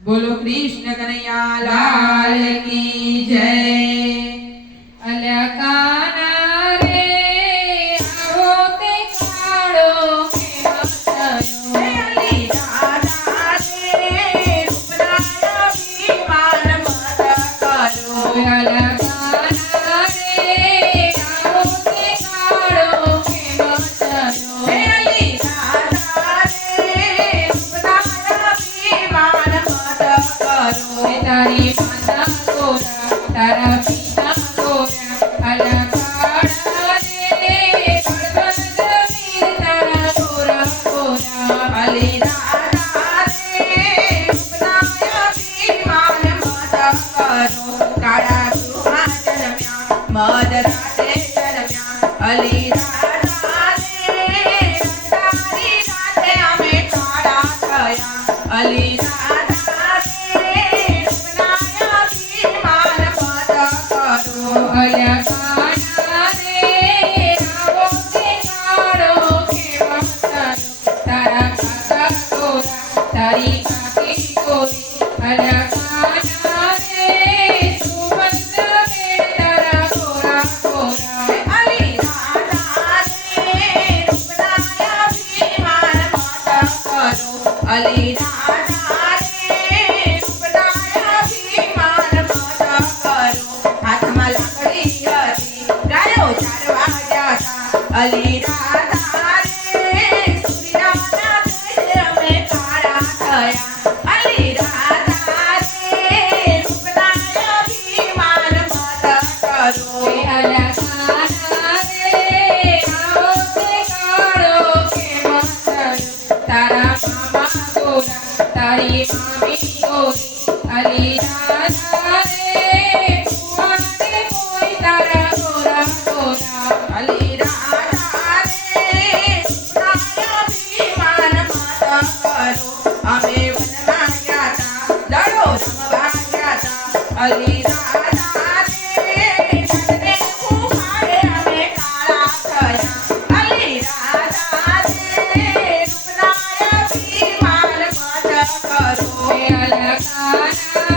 बोलो कृष्ण कन्हैया लाल की जय। અલ્યા કાના રે આવો તે કાળો કેમ થયો? અલી દાદા રે રૂપનાયા વિમાન મત કરો। અલ્યા કાના રે આવો તે કાળો કેમ થયો? અલી દાદા રે રૂપનાયા વિમાન મત કરો। તારી માતા ગોરા તારા પિતા ગોરા અલ્યા કાળા રે કડબડ વીર તારા ગોરા ગોરા અલી દાદા રે રૂપનાયા વિમાન મત કરો। કાળા ગૃહમાં જન્મ્યા મધ રાતે જન્મ્યા। અલી દાદા રે તારી રાતે અમે કાળા થયા। અલી દાદા રે રૂપનાયા વિમાન મત કરો। અલ્યા કાના રે આવો તે કાળો કેમ થયો? તારા કાકા ગોરા તારી કાકી ગોરી અલ્યા કાના રે સુમંત બેન તારા ગોરા ગોરા અલી દાદા રે રૂપનાયા વિમાન મત કરો। અલી દાદા રે રૂપનાયા વિમાન મત કરો। હાથમાં લાકડી હતી ગાયો ચારવા ગયા તા। અલી દાદા રે સૂર્યના તેજ અમે કાળા થયા। અલી દાદા રે રૂપનાયા વિમાન મત કરો। અલ્યા કાના રે આવો તે કાળો કેમ થયો? તારા મામા ગોરા તારી મામી ગોરી અલી દાદા રે કુંવારે કોઈ તારા ગોરા ગોરા અલી દાદા રે રૂપનાયા વિમાન મત કરો। અમે વનમાં ગયા તા દડો રમવા ગયા તા। અલી દાદા રે નંદને કુંવારે અમે કાળા થયા। અલી દાદા રે રૂપનાયા વિમાન મત કરો। અલ્યા કાના